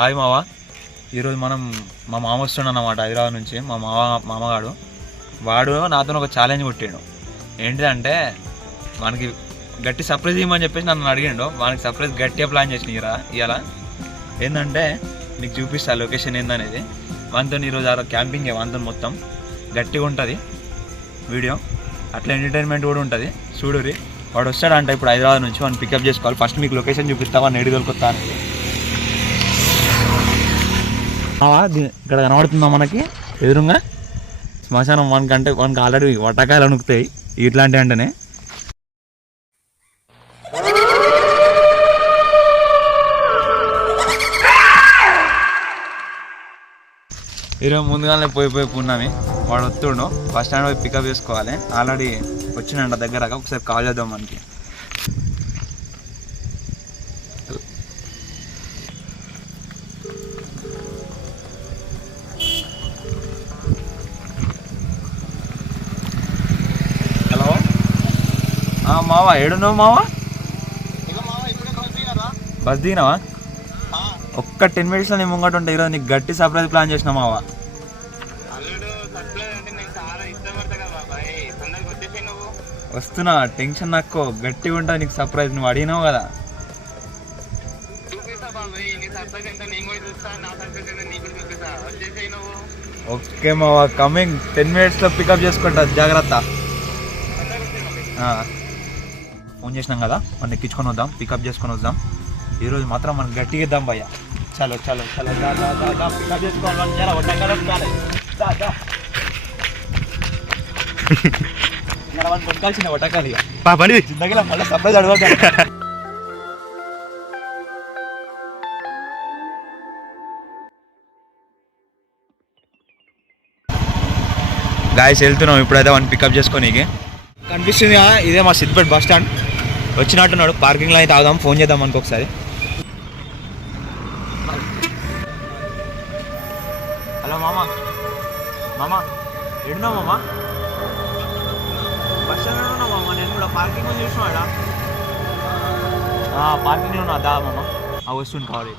Hi మావా, ఈరోజు మనం మా మామ వస్తున్నాడు అన్నమాట హైదరాబాద్ నుంచి. మా మామగాడు వాడు నాతో ఒక ఛాలెంజ్ కొట్టాడు. ఏంటిదంటే మనకి గట్టి సర్ప్రైజ్ ఇవ్వమని చెప్పేసి నన్ను అడిగాడు. వానికి సర్ప్రైజ్ గట్టిగా ప్లాన్ చేసిన ఇవాళ ఏంటంటే నీకు చూపిస్తా లొకేషన్ ఏందనేది. వానితో ఈరోజు క్యాంపింగ్ వానితో మొత్తం గట్టిగా ఉంటుంది వీడియో, అట్లా ఎంటర్టైన్మెంట్ కూడా ఉంటుంది. చూడురి, వాడు వస్తాడంట ఇప్పుడు హైదరాబాద్ నుంచి. వాడిని పికప్ చేసుకోవాలి. ఫస్ట్ మీకు లొకేషన్ చూపిస్తా, వాడిని ఎడిదొలుకొస్తా అనేది. ఇక్కడ కనబడుతుందా మనకి ఎదురుగా శ్మశానం. వానికి ఆల్రెడీ వటకాయలు అనుకుతాయి ఇట్లాంటివి అంటేనే. ఈరోజు ముందుగానే పోయి పున్నామి. వాడు వస్తుండు, బస్ స్టాండ్ పోయి పికప్ చేసుకోవాలి. ఆల్రెడీ వచ్చినంట దగ్గర, ఒకసారి కాల్ చేద్దాం మనకి. హలో మావా, ఏడున్నావు మావా? బస్ దిగినావా? ఒక్క 10 minutes నేను ముంగట ఉంటా. ఈరోజు నీకు గట్టి సర్ప్రైజ్ ప్లాన్ చేసిన మావా. వస్తున్నా, టెన్షన్ నాకు గట్టిగా ఉంటుంది నీకు సర్ప్రైజ్. నువ్వు అడిగినావు కదా. ఓకే మావా, కమింగ్ 10 minutes పికప్ చేసుకుంటా, జాగ్రత్త. ఫోన్ చేసినాం కదా, మనం ఎక్కించుకొని వద్దాం, పికప్ చేసుకొని వద్దాం. ఈరోజు మాత్రం మనం గట్టిగా ఇద్దాం భయ్యా. చలో చలో చలో, పికప్ చేసుకోవాలి. కొట్టుకాల్సిన వటకాలి జిందగీలో మళ్ళీ సర్ప్రైజ్ అడగదు. గాయస్ వెళ్తున్నాం ఇప్పుడైతే వాడిని పికప్ చేసుకోనీకి. కనిపిస్తుంది కదా, ఇదే మా సిద్దిపేట బస్ స్టాండ్. వచ్చినట్టున్నాడు, పార్కింగ్లో అయితే ఆగుదాం, ఫోన్ చేద్దాం మనకు ఒకసారి. హలో మామా, మామా ఎడున్నావు మామా? బస్ స్టాండ్లో ఉన్నావు మామా. నేను కూడా పార్కింగ్ చూసినాడా? పార్కింగ్లో ఉన్నా, దా మామా. వస్తుంది కావాలి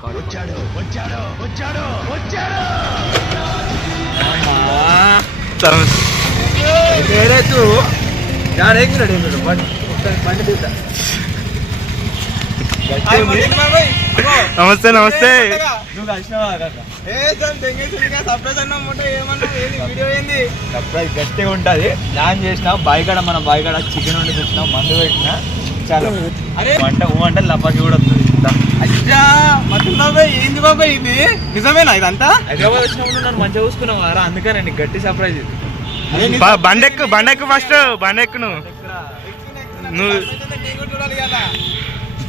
నమస్తే నమస్తే. సర్ప్రైజ్ గట్టిగా ఉంటుంది. ప్లాన్ చేసిన బాయిగడ, మన బాయిగడ చికెన్ వండి తెచ్చినా, మందు పెట్టినా. చాలా వంట లపాకి కూడా వస్తుంది. ఏంది బాబాయ్ ఇది? నిజమేనా ఇదంతా? హైదరాబాద్ వచ్చినప్పుడు నన్ను మంచిగా చూసుకున్నావారా, అందుకనే నీకు గట్టి సర్ప్రైజ్ ఇది. బండెక్కు ఫస్ట్, బండెక్కు. నువ్వు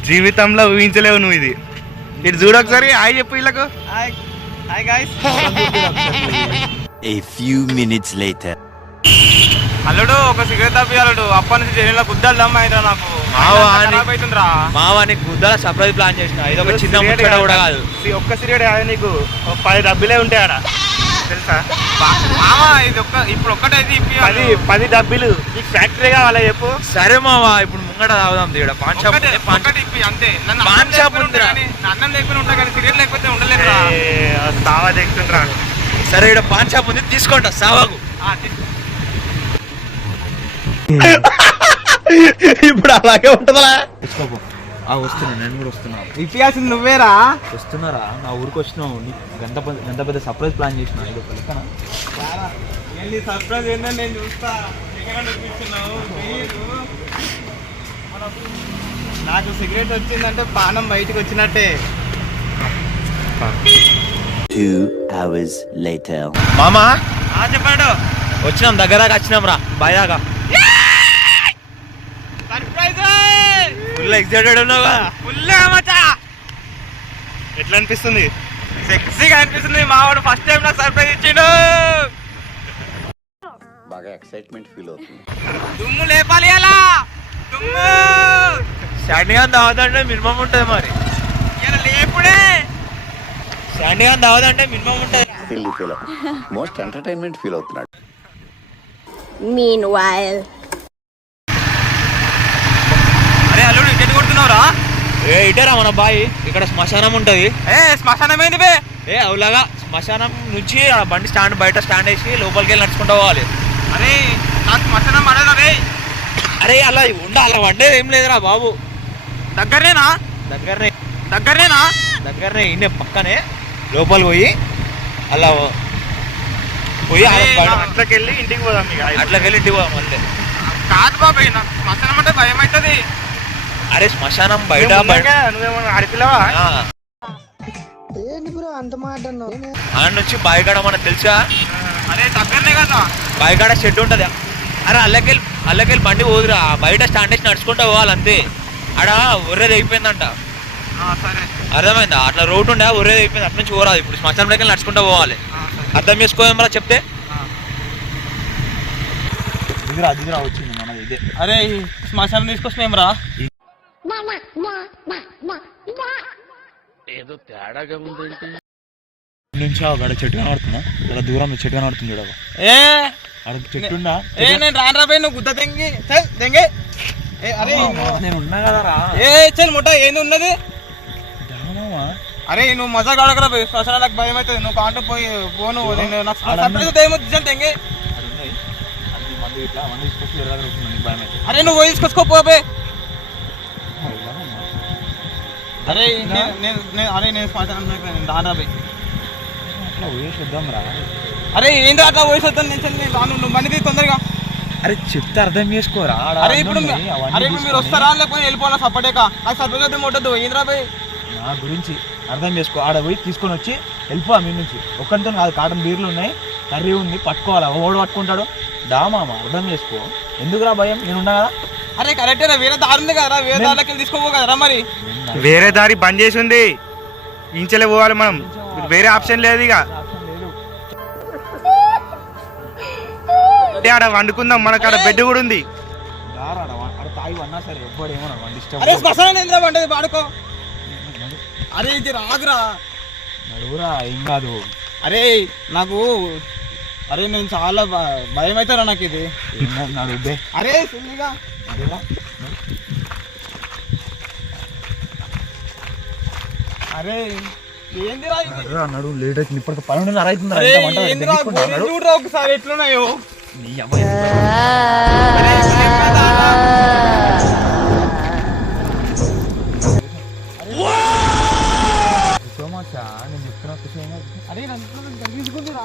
జీవితంలో ఊహించలేవు నువ్వు ఇది. ఇటు చూడు ఒకసారి, హాయ్ చెప్పు వీళ్ళకు. A few minutes later. అల్లుడు ఒక సిగరెట్ తప్పియాలడు. అప్పటి నుంచి జైల్లో గుద్దాలు దమ్మైందిరా నాకు. అవుతుందిరా మావా, నీకు గుద్దాల సర్ప్రైజ్ ప్లాన్ చేసిన. ఇది ఒక చిన్న ముచ్చట కూడా కాదు. ఒక్క సిగరెట్ కాదు, నీకు 10 డబ్బులే ఉంటాయి ఆడ, తెలుసా మామా? ఇది ఇప్పుడు ఒక్కటైతే 10 డబ్బులు. నీకు ఫ్యాక్టరీ కావాలా చెప్పు? సరే మావా, ఇప్పుడు ముంగట తాగుదాం. తీయడం పాన్ షాప్ అంతే. పాన్ షాప్ ఉంది, అన్నం లేకపోతే ఉంటా కానీ సిగరెట్ లేకపోతే ఉండలేదురా. సావా తెస్తుండ్రా. సరే, ఇక్కడ పాన్ షాప్ ఉంది, తీసుకోండి సావాకు. ఇప్పుడు అలాగే ఉంటుందా? తీసుకోపో. వస్తున్నా, నేను కూడా వస్తున్నా. ఇప్పియాల్సింది నువ్వేరా? వస్తున్నారా? నా ఊరికి వచ్చినావు. నీకు గంత పెద్ద సర్ప్రైజ్ ప్లాన్ చేసిన. ఇది ఒక లెక్కన. సర్ప్రైజ్ ఏంటని నేను చూస్తా. నాకు సిగరెట్ వచ్చిందంటే పానం బయటకు వచ్చినట్టే. 2 hours later. మామా చెప్పాడు. వచ్చినాం, దగ్గర దాకా వచ్చినాం రా, బాయ్ దాకా. ఫుల్ ఎక్సైటెడ్ ఉన్నావా? ఎట్లా అనిపిస్తుంది? సెక్సీగా అనిపిస్తుంది. మావాడు ఫస్ట్ టైం నాకు సర్ప్రైజ్ ఇచ్చిండు. బాగా ఎక్సైట్మెంట్ ఫీల్ అవుతుంది. దుమ్ము లేపాలి అలా, దుమ్ము. శాండిగా తాగదంటే మినిమం ఉంటుంది. మరి లేపుడే శాండిగా తాగదంటే మినిమం ఉంటుంది. మోస్ట్ ఎంటర్టైన్మెంట్ ఫీల్ అవుతున్నాడు. Meanwhile. అరే అల్లుడు, ఇంకెట్టు కొడుతున్నావురా? ఇటరా మన బాయ్, ఇక్కడ శ్మశానం ఉంటది. శ్మశానం ఏంది బే? అవులాగా శ్మశానం నుంచి ఆ బండి స్టాండ్ బయట స్టాండ్ వేసి లోపలికి వెళ్ళి నడుచుకుంటూ పోవాలి. అరే నాకు శ్మశానం పడదా రే? అరే అలా అలా వండేది ఏం లేదురా బాబు. దగ్గరేనా? దగ్గరనే ఇన్నే పక్కనే. లోపలికి పోయి అలా పోయి అట్లకి వెళ్ళి ఇంటికి పోదాం. అట్లకి వెళ్ళి ఇంటికి పోదాం అంతే. కాదు బాబాయ్, నాకు శ్మశానం అంటే భయం అవుతుంది. అరే శ్మశానం బయట నువ్వేమన్నా ఆడిపిల్లవా? ఆడ నుంచి బాయిగాడ మనకు తెలుసా? అరే దగ్గరనే కదా బాయిగాడ షెడ్ ఉంటది. అరే అల్లకెళ్ళి బండి పోదురా, బయట స్టాండ్ వేసి నడుచుకుంటూ పోవాలి అంతే. ఆడ ఒర్రేది అయిపోయిందంట. సరే అర్థమైందా? అట్లా రోడ్డు ఉండే ఒర్రేది అయిపోయింది, అటు నుంచి పోరాదు. ఇప్పుడు శ్మశానం దగ్గర నడుచుకుంటూ పోవాలి. అర్థం చేసుకోమరా చెప్తే. దిగురా వచ్చింది మన ఇదే. అరే శ్మశానం తీసుకొచ్చినాం రా. ఏదో తేడాగా ఉందేంటి? నుంచి అక్కడ చెట్టు కనబడుతుందా? అక్కడ దూరంలో చెట్టు కనబడుతుంది చూడవా? అక్కడ చెట్టు ఉందా? నేను రాను రా, నువ్వు గుద్ద తెంగి. అరే నేను ఉన్నా కదరా. చల్ ముఠా ఏంది ఉన్నది? అరే నువ్వు మజా కాడకరా, శ్మశానాలకు భయం అవుతుంది. నువ్వు కాంటూ పోను. తెంగి. అరే నువ్వు పోయి తీసుకొచ్చుకోపోబే. అరే నేను శ్మశానం రాను రా. అట్లా పోయేసిద్దాం రా. అరే ఏంటి అట్లా పోయేసొద్దాం? నేను రాను, నువ్వు బండి కొందరుగా. అరే చెప్తే అర్థం చేసుకోరా. అరే ఇప్పుడు మీరు వస్తారా లేకపోతే వెళ్ళిపోవాలా? సపరేట్గా అది సపరేట్ ముట్టద్దు. ఏంద్రా పోయి నా గురించి అర్థం చేసుకో. ఆడ పోయి తీసుకొని వచ్చి వెళ్ళిపో మీ నుంచి. ఒక్కరితో కాదు, కాటన్ బీర్లు ఉన్నాయి, కర్రీ ఉంది, పట్టుకోవాలా. ఓడు పట్టుకుంటాడు. మామ అర్థం చేసుకో. ఎందుకురా భయం? నేను ఉన్నా కదా. అరే కరెక్టేనా, వేరే దారి ఉంది కదరా, వేరే దారిలోకి తీసుకోపో కదరా. మరి వేరే దారి బంద్ చేసి ఉంది, ఇంచలే పోవాలి మనం, వేరే ఆప్షన్ లేదు. ఇక ఆడ వండుకుందాం, మనకు ఆడ బెడ్ కూడా ఉంది. అరే శ్మశానం ఏంద్రా వండేది, పాడుకో. అరే ఇది రాగురా, నడువురా, ఏం కాదు. అరే నాకు నేను చాలా భయం అవుతారా నాకు ఇది. అరే సుల్లిగా అరే ఏందిరా నడువు, లేట్ అవుతుంది. ఇప్పటికి 12:30 అవుతుంది. చూడరా ఒకసారి ఎట్లున్నాయో. నేను చెప్తున్నా అరే కనిపించుకుందిరా.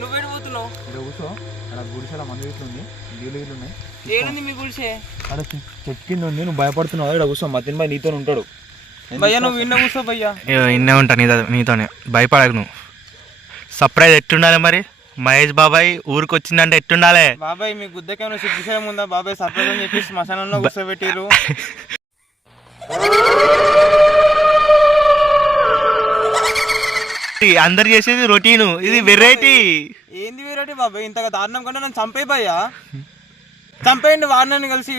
నువ్వు వెళ్ళిపోతున్నావు. కూర్చో. అక్కడ గుడిసెల మంది ఉంది, నీళ్ళు ఉన్నాయి. ఏముంది మీ గుడిసే? అక్కడ చెట్టు కింద ఉంది. నువ్వు భయపడుతున్నావు. ఇక్కడ కూర్చో, మతిన్ బాయ్ నీతో ఉంటాడు. భయ్యా నువ్వు విన్న కూర్చో భయ్యా. ఇన్నే ఉంటా నీతోనే, భయపడకు నువ్వు. సర్ప్రైజ్ ఎట్టుండాలి మరి? మహేష్ బాబాయ్ ఊరికి వచ్చిందంటే ఎట్టుండాలి? బాబాయ్ మీ గుద్దకేమైనా సిగ్గుసేయం ఉందా? బాబాయ్ సర్ప్రైజ్ అని చెప్పి శ్మశానంలో కూర్చోబెట్టిరు. అందరు చేసేది రొటీను, ఇది వెరైటీ. ఏంది వెరైటీ బాబాయ్? ఇంతగా దారుణం కంటే నన్ను చంపే భయ్యా, చంపేయండి వాడిని కలిసి.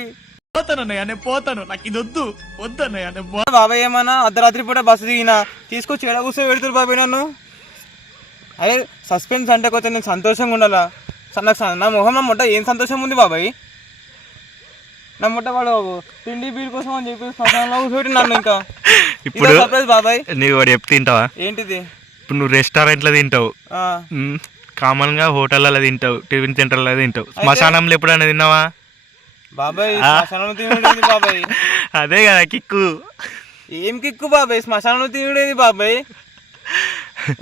పోతాను, నాకు ఇది వద్దన్నయ్య. బాబాయ్ ఏమన్నా అర్ధరాత్రి పూట బస్సు దిగినా తీసుకొచ్చి ఎడ కూర్చో పెడుతురు బాబాయ్ నన్ను. అరే సస్పెన్స్ అంటే కొంచెం నేను సంతోషంగా ఉండాలా. నా మొహం నా ముట్ట ఏం సంతోషం ఉంది బాబాయ్? నా ముట్ట వాడు తిండి బీర్ కోసం అని చెప్పి శ్మశానంలో కూర్చోబెట్టి నన్ను. ఇంకా ఇప్పుడు సర్ప్రైజ్ బాబాయ్. నీకు వాడు చెప్తే తింటావా? ఏంటిది? ఇప్పుడు నువ్వు రెస్టారెంట్లో తింటావు, కామన్ గా హోటల్లో తింటావు, టిఫిన్ సెంటర్లో తింటావు, శ్మశానంలో ఎప్పుడైనా తిన్నావా బాబాయ్? శ్మశానంలో తినడేది బాబాయ్. అదే కదా కిక్కు. ఏం కిక్కు బాబాయ్? శ్మశానంలో తినడేది బాబాయ్.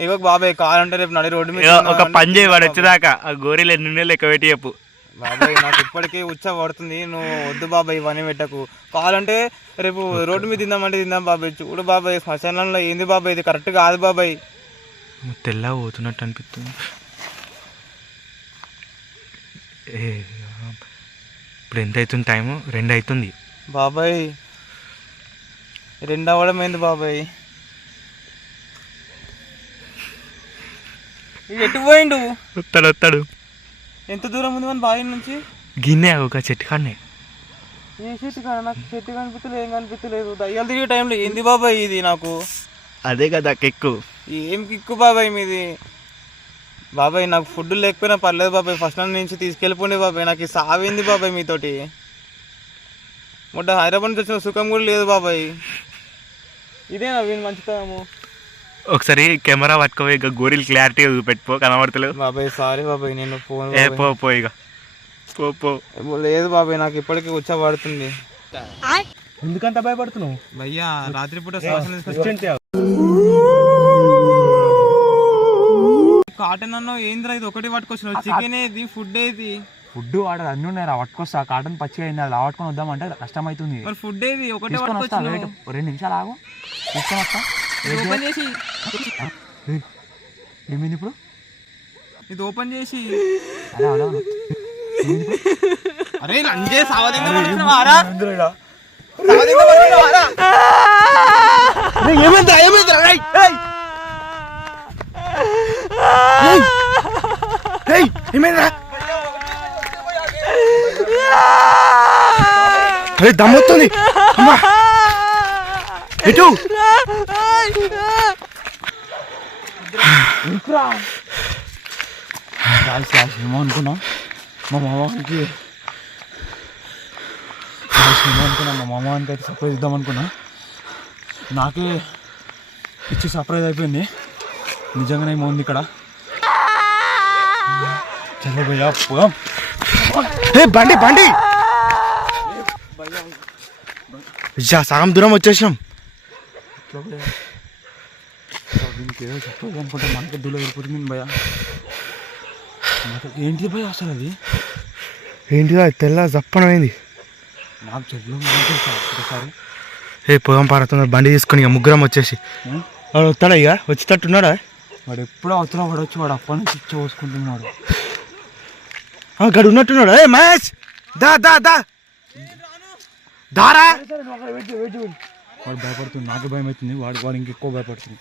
ఇవ్వ బాబాయ్ కావాలంటే రేపు నడి రోడ్డు మీద ఒక పని చేయి, వాడు వచ్చేదాకా ఆ గోరీలు ఎన్ని లెక్క పెట్టి చెప్పు. బాబాయ్ నాకు ఇప్పటికే ఉచ్చ పడుతుంది, నువ్వు వద్దు బాబాయ్ ఇవన్నీ పెట్టకు. కావాలంటే రేపు రోడ్డు మీద తిందామంటే తిందాం బాబాయ్. చూడు బాబాయ్ శ్మశానంలో ఏంది బాబాయ్, ఇది కరెక్ట్ కాదు బాబాయ్. తెల్ల పోతున్నట్టు అనిపిస్తుంది. ఇప్పుడు ఎంత అవుతుంది? టైము 2 అవుతుంది బాబాయ్. 2 అవ్వడం ఏంది బాబాయ్? ఎటు పోయిండు? వస్తాడు. ఎంత దూరం ఉంది మన బావి నుంచి? గిన్నె ఒక చెట్టు కాడనే. ఏ చెట్టు కాడ? నాకు చెట్టు కనిపించలేదు, ఏం కనిపించలేదు. దయ్యాలు తిరిగే టైంలో ఏంది బాబాయ్ ఇది నాకు? అదే కదా కిక్కు. ఏం కిక్కు బాబాయ్ మీది? బాబాయ్ నాకు ఫుడ్ లేకపోయినా పర్లేదు బాబాయ్, ఫస్ట్ నుంచి తీసుకెళ్ళిపోండి బాబాయ్. నాకు ఈ సావింది బాబాయ్ మీతోటి. మొట్ట హైదరాబాద్ నుంచి వచ్చిన సుఖం కూడా లేదు బాబాయ్. ఇదేనా వీళ్ళు మంచితనము? ఒకసారి కెమెరా పట్టుకోవే, ఇక గోరీలు క్లారిటీగా చూపెట్టుకో, కనబడతలేవు. బాబాయ్ సారీ బాబాయ్, నేను ఫోన్ పో ఇక పో. లేదు బాబాయ్, నాకు ఇప్పటికీ ఉచ్చబడుతుంది. ఎందుకంత భయపడుతున్నావు? భయ్యా రాత్రిపూట కాటన్ అన్న ఏంద్రా ఇది ఒకటి పట్టుకొచ్చిన? చికెన్ ఏది, ఫుడ్ ఏది? ఫుడ్ వాడు అన్నీ ఉన్నాయి రా, పట్టుకొస్తా. కాటన్ పచ్చిగా అయింది, అది పట్టుకొని వద్దామంటే కష్టం అవుతుంది. మరి ఫుడ్ ఏది? ఒకటే తీసుకొని వస్తా, వెయిట్ 2 నిమిషాలు ఆగు, తీసుకొని వస్తా. ఓపెన్ చేసి ఏమైంది ఇప్పుడు? ఇది ఓపెన్ చేసి అరే అవునా, అరే లంజే సావదంగా దమ్మొస్తుంది ఎటు ఏమో అనుకున్నా మా మామకి, మా మామానికి అయితే సర్ప్రైజ్ ఇద్దాం అనుకున్నా. నాకే ఇచ్చి సర్ప్రైజ్ అయిపోయింది. నిజంగానే ఏమో ఉంది ఇక్కడ. చలో భయ్యా పోదాం. బండి బండి సగం దూరం వచ్చేసినాం. దీనికి ఏదో సర్ప్రైజ్ అనుకుంటే మనకి దూలో వెళ్ళిపోతుంది భయ్యా. ఏంటి భయ్యా అసలు అది? ఏంటిదా తెల్ల జప్పనమైంది. నాకు చెట్లు ఒకసారి పోదాం పారుతున్నా, బండి తీసుకొని ఇక ముగ్గురం వచ్చేసి. వాడు వస్తాడా ఇక? వచ్చేటట్టున్నాడా? వాడు ఎప్పుడో అవతల పడవచ్చు, వాడు అప్పటి నుంచి ఇచ్చి పోసుకుంటున్నాడు. గడు ఉన్నట్టున్నాడు. ఏ మహేష్ దా దా దా దారా. వాడు భయపడుతుంది, నాకు భయం అవుతుంది, వాడు ఇంకెక్కువ భయపడుతుంది.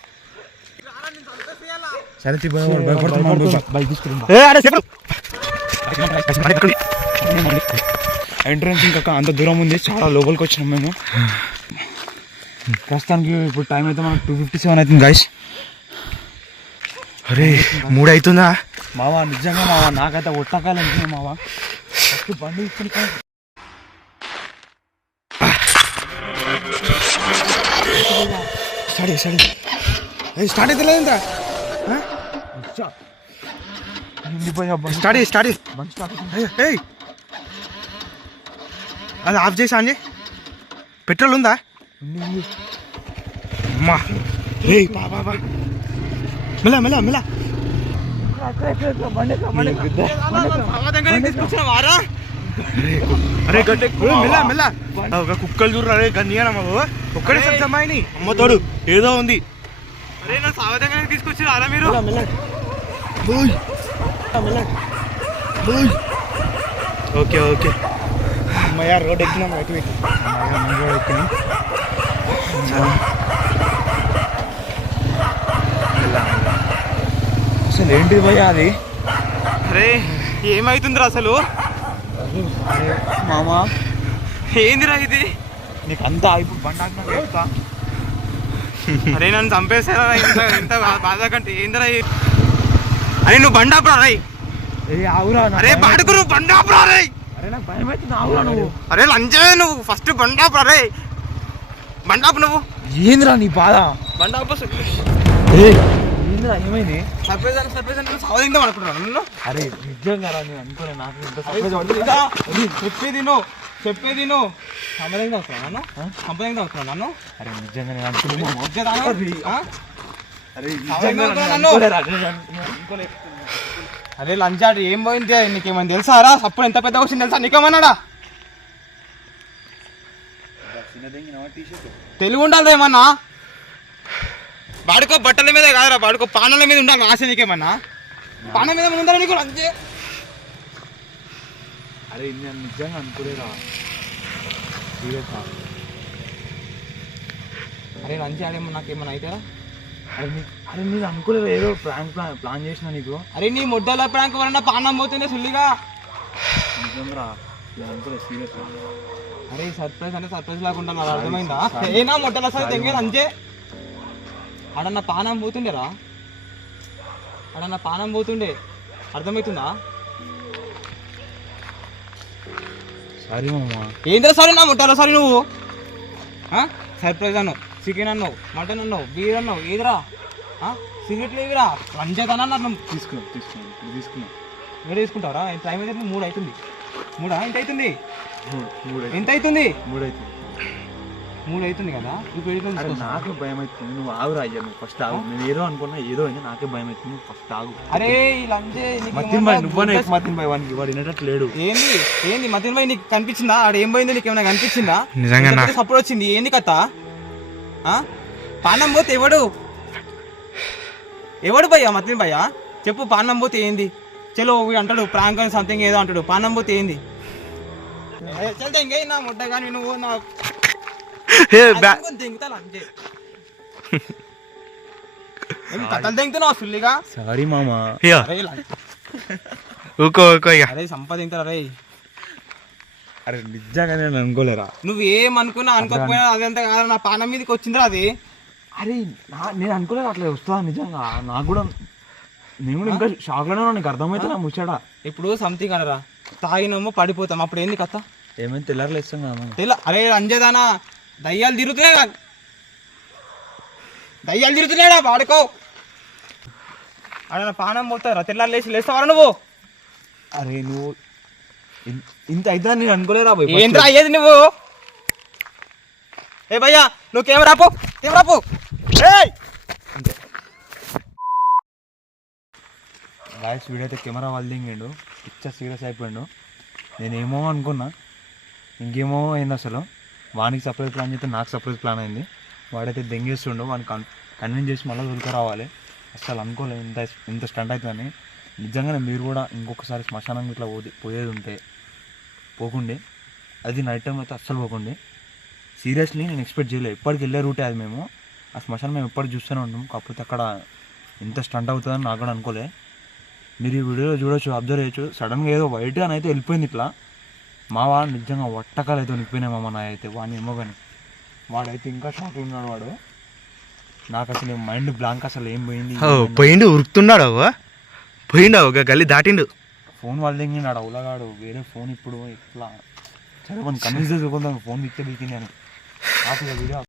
సరే వాడు భయపడుతున్నాడు, బైక్ తీసుకుని ఎంట్రన్స్ ఇంకా అంత దూరం ఉంది, చాలా లోపలికి వచ్చినాం మేము. ప్రస్తుతానికి ఇప్పుడు టైం అయితే మనకు 2:57 అవుతుంది గైస్. అరే 3 అవుతుందా మావా? నిజంగా మావా, నాకైతే ఒట్టకాయలు అనిపించింది మావా. ఫస్ట్ బండి ఇచ్చుకుని స్టార్ట్ అయితే లేదంతా. స్టార్ట్ అది ఆఫ్ చేసి ఆన్ చేయి. పెట్రోల్ ఉందా? అమ్మా బాబా మెల్ల మెల్ల మెల్ల. అరే మెల్ల మెల్ల. ఒక కుక్కలు చూడరా రే, గందిగా బాబు ఒక్కడే సత్యమాయిని అమ్మతోడు ఏదో ఉంది. అరే నా సావదంగా తీసుకొచ్చి రారా మీరు? ఓకే ఓకే అమ్మయ్య రోడ్ ఎక్కినాం. రోడ్ ఎక్కినాం. అసలు ఏంటి భయ్యా అది? అరే ఏమైతుందిరా అసలు? మామా ఏందిరా ఇది? నీకు అంతా ఇప్పుడు బండి చెప్తా. అరే నన్ను చంపేసారా ఇంత బాధ కంటే? ఏందిరా? అరే నువ్వు బండాపురా రై. ఆవురా, అరే బాడుకు నువ్వు బండాపురా రై. అరే నాకు భయం అవుతుంది, ఆవురా నువ్వు. అరే లంచే నువ్వు ఫస్ట్ బండాపురా రై. బండాపు నువ్వు. ఏందిరా నీ బాధ? బండాపు ఏందిరా ఏమైంది? సర్ప్రైజ్ అంటే సావదిందాం అనుకుంటున్నాను నిన్ను. అరే నిజంగా రా, నేను అనుకోలే నాకు ఇంత సర్ప్రైజ్ చెప్పేది నువ్వు కంపెనీ అవుతున్నావు నన్ను. నన్ను అరే నిజంగా నేను అనుకున్నాను. అరే లంచాడు ఏం పోయింది నీకేమని తెలుసారా? సప్పుడు ఎంత పెద్ద వచ్చింది తెలుసా నీకేమన్నాడా? తెలుగు ఉండాలి ఏమన్నా? వాడుకో బట్టల మీదే కాదురా, వాడుకో పానాల మీద ఉండాలి ఆశ. నీకేమన్నా పానం మీద ఉందా నీకు లంచే? అరే నేను నిజంగా అనుకోలేరా. అరే లంచ్ ఆడేమో నాకేమన్నా అవుతారా? అరే నేను అనుకోలేదు, ఏదో ప్లాన్ చేసిన నీకు. అరే నీ ముద్దల ప్రాంక్ వలన పానం పోతుండే సుల్లిగా. నిజంగా నేను అనుకోలేదు, సీరియస్. అరే సర్ప్రైజ్ అంటే సర్ప్రైజ్ లాగా ఉండాలి, నాకు అర్థమైందా? ఏనా ముద్దల సరే తెంగే లంచే. ఆడన్న పానం పోతుండేరా, ఆడన్న పానం పోతుండే. అర్థమవుతుందా? సారీ మామ. ఏంద్రా సారీ నా ముట్టారా సారీ నువ్వు సర్ప్రైజ్ అన్నావు, చికెన్ అన్నావు, మటన్ అన్నావు, బీర్ అన్నావు, ఏదిరా సిగరెట్లు ఏవిరా లంచేదానా అన్నావు. తీసుకున్నాం ఏడు తీసుకుంటావరా? టైం అయితే 3 అవుతుంది. 3 ఎంత అవుతుంది? ఎంత అవుతుంది? 3 అవుతుంది కదా. ఇప్పుడు అరే నాకే భయం అవుతుంది. నువ్వు ఆగురా అయ్యా, నువ్వు ఫస్ట్ ఆగు. నేను ఏదో అనుకున్నా, ఏదో అయింది, నాకే భయం అవుతుంది. నువ్వు ఫస్ట్ ఆగు. అరే ఈ లంచే మతిన్ భాయ్ నువ్వనే మతిన్ భాయ్ వానికి వాడు వినేటట్లేడు. ఏంది మతిన్ భాయ్ నీకు కనిపించిందా? ఆడ ఏం పోయిందో నీకు ఏమైనా కనిపించిందా? నిజంగా సపోర్ట్ వచ్చింది ఏంది కథ? పానం పోతే ఎవడు భయ్యా? మతిన్ భయ్యా చెప్పు, పానం పోతే ఏంది? చలో అంటాడు ప్రాంక్ అని సంథింగ్ ఏదో అంటాడు. పానం పోతే ఏంది? చల్తే ఇంకే నా ముడ్డ కానీ నువ్వు నా దింగుతా లంచే కథలు దింగుతున్నావు ఫుల్లిగా. సారీ మామ. ఊకో ఇక అరే సంపాదించారు. అరే అరే నిజంగా నేను అనుకోలేరా. నువ్వు ఏమనుకున్నా అనుకోకపోయినా అదంతా కాదు, నా పానం మీదకి వచ్చిందిరా అది. అరే నేను అనుకోలేదు అట్లా వస్తా నిజంగా. నాకు కూడా నేను కూడా ఇంకా షాక్లోనే ఉన్నా. నీకు అర్థమైతే నా ముచ్చాడా. ఇప్పుడు సంథింగ్ అనరా, తాగినాము పడిపోతాం, అప్పుడు ఏంది కథ? ఏమైనా తెల్లారులు ఇస్తాం కదా. అరే అంజేదానా దయ్యాలు తిరుగుతున్నాడా వాడుకో. అరే నా పానం పోతారా? తెల్లారు లేస్తావరా నువ్వు? అరే నువ్వు ఇంత అయితే నేను అనుకోలేరా భయ్. ఏంట్రా అయ్యేది నువ్వు? ఏ భయ్యా నువ్వు కెమెరా పో. అంతే గాయస్, వీడైతే కెమెరా వాళ్ళు దింగిండు, పిక్చర్ సీరియస్ అయిపోయిండు. నేనేమో అనుకున్నా, ఇంకేమో అయింది అసలు. వానికి సర్ప్రైజ్ ప్లాన్ చేస్తే నాకు సర్ప్రైజ్ ప్లాన్ అయింది. వాడైతే దెంగేస్తుండో వాడిని కన్విన్స్ చేసి మళ్ళీ దొరికి రావాలి. అసలు అనుకోలేదు ఇంత స్టంట్ అవుతుందని. నిజంగానే మీరు కూడా ఇంకొకసారి శ్మశానం ఇట్లా పోయేది ఉంటే పోకుండే. అది నైట్ టైం అయితే అస్సలు పోకుండే. సీరియస్లీ నేను ఎక్స్పెక్ట్ చేయలేదు. ఎప్పటికి వెళ్ళే రూటే అది. మేము ఆ శ్మశానం మేము ఎప్పటికి చూస్తూనే ఉంటాం, కాకపోతే అక్కడ ఇంత స్టంట్ అవుతుందని నాకు కూడా అనుకోలే. మీరు ఈ వీడియోలో చూడొచ్చు, అబ్జర్వ్ చేయొచ్చు. సడన్గా ఏదో వైట్గా అయితే వెళ్ళిపోయింది ఇట్లా. మావా నిజంగా వట్టకాలు అయితే ఉనికిపోయినాయి మామ. నా అయితే వాడిని ఏమో కానీ వాడైతే ఇంకా షాక్లో ఉన్నాడు వాడు. నాకు అసలు మైండ్ బ్లాంక్, అసలు ఏం పోయింది. పోయిండు ఉరుకుతున్నాడు. పోయిండు గల్లీ దాటిండు. ఫోన్ వాళ్ళు దిగినాడు అవులగాడు. వేరే ఫోన్ ఇప్పుడు ఇట్లా సరే మనం కన్విన్స్ చేసుకుందాం. ఫోన్ ఇచ్చే దిగింది అని వీడియో